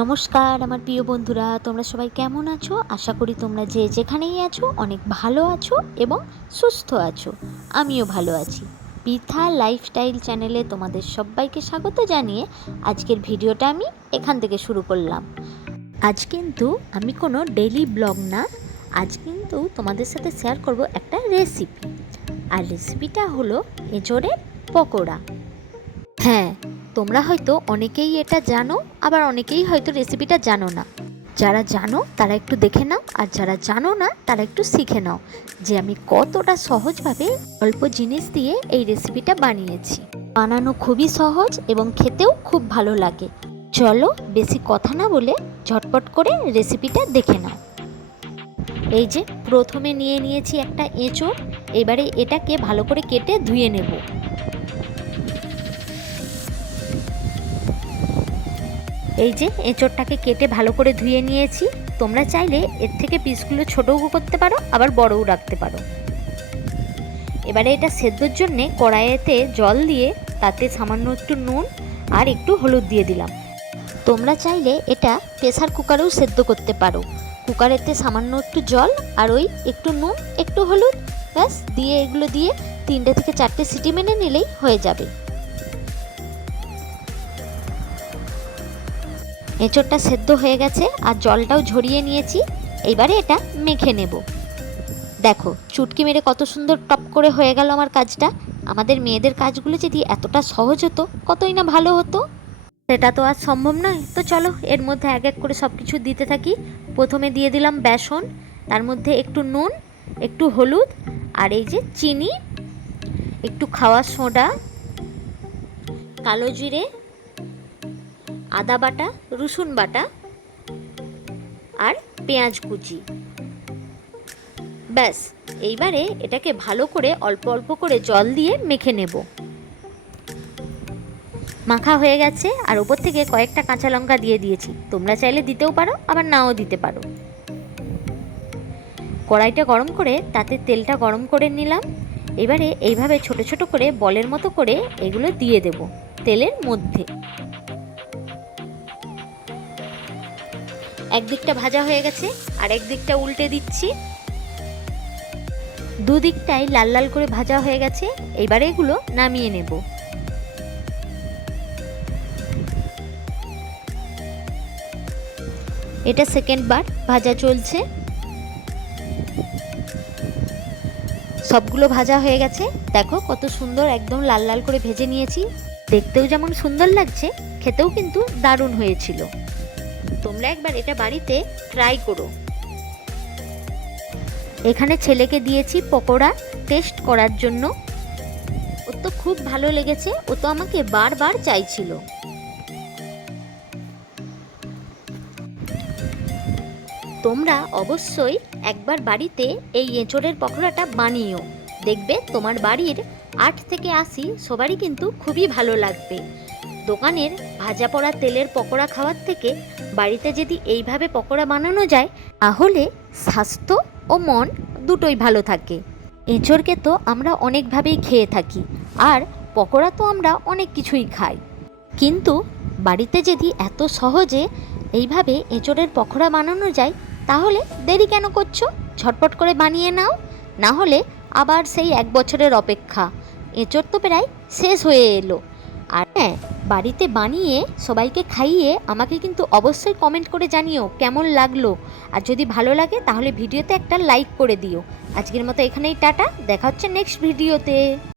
নমস্কার আমার প্রিয় বন্ধুরা, তোমরা সবাই কেমন আছো? আশা করি তোমরা যে যেখানেই আছো অনেক ভালো আছো এবং সুস্থ আছো। আমিও ভালো আছি। পৃথা লাইফস্টাইল চ্যানেলে তোমাদের সবাইকে স্বাগত জানিয়ে আজকের ভিডিওটা আমি এখান থেকে শুরু করলাম। আজ কিন্তু আমি কোনো ডেইলি ব্লগ না, আজ কিন্তু তোমাদের সাথে শেয়ার করব একটা রেসিপি। আর রেসিপিটা হলো এঁচোড়ের পকোড়া। হ্যাঁ, তোমরা হয়তো অনেকেই এটা জানো, আবার অনেকেই হয়তো রেসিপিটা জানো না। যারা জানো তারা একটু দেখে নাও, আর যারা জানো না তারা একটু শিখে নাও যে আমি কতটা সহজভাবে অল্প জিনিস দিয়ে এই রেসিপিটা বানিয়েছি। বানানো খুবই সহজ এবং খেতেও খুব ভালো লাগে। চলো বেশি কথা না বলে ঝটপট করে রেসিপিটা দেখে নাও। এই যে প্রথমে নিয়েছি একটা এঁচোড়। এবারে এটাকে ভালো করে কেটে ধুয়ে নেব। এই যে এঁচোড়টাকে কেটে ভালো করে ধুয়ে নিয়েছি। তোমরা চাইলে এর থেকে পিসগুলো ছোটও করতে পারো, আবার বড়ও রাখতে পারো। এবারে এটা সেদ্ধর জন্যে কড়াইতে জল দিয়ে তাতে সামান্য একটু নুন আর একটু হলুদ দিয়ে দিলাম। তোমরা চাইলে এটা প্রেসার কুকারেও সেদ্ধ করতে পারো। কুকারেতে সামান্য একটু জল আর ওই একটু নুন একটু হলুদ ব্যাস দিয়ে এগুলো দিয়ে 3টে থেকে 4টে সিটি মেনে নিলেই হয়ে যাবে। এঁচোড়টা সেদ্ধ হয়ে গেছে আর জলটাও ঝরিয়ে নিয়েছি। এইবারে এটা মেখে নেব। দেখো চুটকি মেরে কত সুন্দর টপ করে হয়ে গেল আমার কাজটা। আমাদের মেয়েদের কাজগুলো যদি এতটা সহজ হতো কতই না ভালো হতো। সেটা তো আর সম্ভব নয়, তো চলো এর মধ্যে এক এক করে সব কিছু দিতে থাকি। প্রথমে দিয়ে দিলাম বেসন, তার মধ্যে একটু নুন একটু হলুদ আর এই যে চিনি, একটু খাওয়ার সোডা, কালো জিরে, আদা বাটা, রসুন বাটা আর পেঁয়াজ কুচি। ব্যাস এইবারে এটাকে ভালো করে অল্প অল্প করে জল দিয়ে মেখে নেব। মাখা হয়ে গেছে আর ওপর থেকে কয়েকটা কাঁচা লঙ্কা দিয়ে দিয়েছি। তোমরা চাইলে দিতেও পারো, আবার নাও দিতে পারো। কড়াইটা গরম করে তাতে তেলটা গরম করে নিলাম। এবারে এইভাবে ছোট ছোট করে বলের মতো করে এগুলো দিয়ে দেব তেলের মধ্যে। একদিকটা ভাজা হয়ে গেছে আর একদিকটা উল্টে দিচ্ছি। দুদিকটাই লাল লাল করে ভাজা হয়ে গেছে। এবারে এগুলো নামিয়ে নেব। এটা সেকেন্ড বার ভাজা চলছে। সবগুলো ভাজা হয়ে গেছে। দেখো কত সুন্দর একদম লাল লাল করে ভেজে নিয়েছি। দেখতেও যেমন সুন্দর লাগছে, খেতেও কিন্তু দারুণ হয়েছিল। তোমরা একবার এটা বাড়িতে ট্রাই করো। এখানে ছেলেকে দিয়েছি পকোড়া টেস্ট করার জন্য। ওর তো খুব ভালো লেগেছে, ও তো আমাকে বারবার চাইছিল। তোমরা অবশ্যই একবার বাড়িতে এই এঁচোড়ের পকোড়াটা বানিও। দেখবে তোমার বাড়ির 8 থেকে 80 সবারই কিন্তু খুবই ভালো লাগবে। দোকানের ভাজা পোড়া তেলের পকোড়া খাওয়ার থেকে বাড়িতে যদি এইভাবে পকোড়া বানানো যায় তাহলে স্বাস্থ্য ও মন দুটোই ভালো থাকে। এঁচোড়কে তো আমরা অনেকভাবেই খেয়ে থাকি, আর পকোড়া তো আমরা অনেক কিছুই খাই। কিন্তু বাড়িতে যদি এত সহজে এইভাবে এঁচোড়ের পকোড়া বানানো যায় তাহলে দেরি কেন করছো? ঝটপট করে বানিয়ে নাও, না হলে আবার সেই 1 বছরের অপেক্ষা। এঁচোড় তো প্রায় শেষ হয়ে এলো। আর হ্যাঁ, বাড়িতে বানিয়ে সবাইকে খাইয়ে আমাকে কিন্তু অবশ্যই কমেন্ট করে জানিও কেমন লাগলো। আর যদি ভালো লাগে তাহলে ভিডিওতে একটা লাইক করে দিও। আজকের মতো এখানেই টাটা, দেখা হচ্ছে নেক্সট ভিডিওতে।